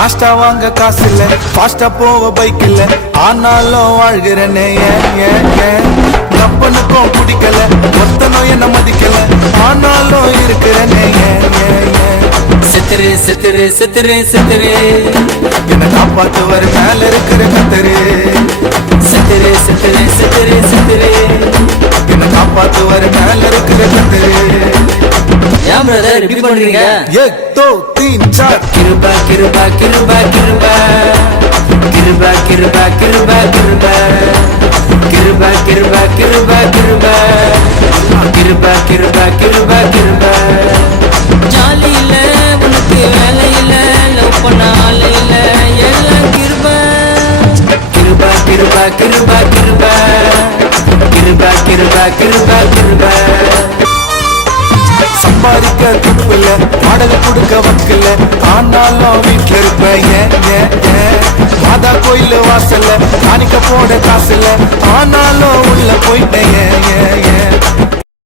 ஃபாஸ்டா வாங்க காசு இல்ல, ஃபாஸ்டா போக பைக் இல்ல, ஆனாலும் வாழ்கிறனே கப்பனுக்கும் பிடிக்கல, ஒத்தனும் என்ன மதிக்கல, ஆனாலும் இருக்கிறனே செத்துரு செத்துரு செத்துரு செத்துரு என்ன காப்பாத்துவாரு மேல இருக்கிற கத்தரு. செத்துரு செத்துரு செத்துரு செத்துரு என்ன காப்பாத்துவாரு மேல இருக்கிற கத்தரு. ஏன் பிரதர் இப்படி பண்றீங்க? एक दो तीन चार கிருபா கிருபா கிருபா கிருபா கிருபா கிருபா கிருபா கிருபா கிருபா கிருபா கிருபா கிருபா கிருபா கிருபா கிருபா கிருபா ஜாலி இல்ல உனக்கு வேலை இல்ல லவ் பண்ண ஆள இல்ல எல்லாம் கிருபா கிருபா கிருபா கிருபா கிருபா கிருபா கிருபா கிருபா கிருபா சம்பாதிக்க துப்பில்ல, வாடகை கொடுக்க வக்கில்ல, ஆனாலும் வீட்டுல இருப்பேன் மாதா கோயில் வாசல்ல காணிக்க போட காசு இல்ல, ஆனாலும் உள்ள போயிட்டேன்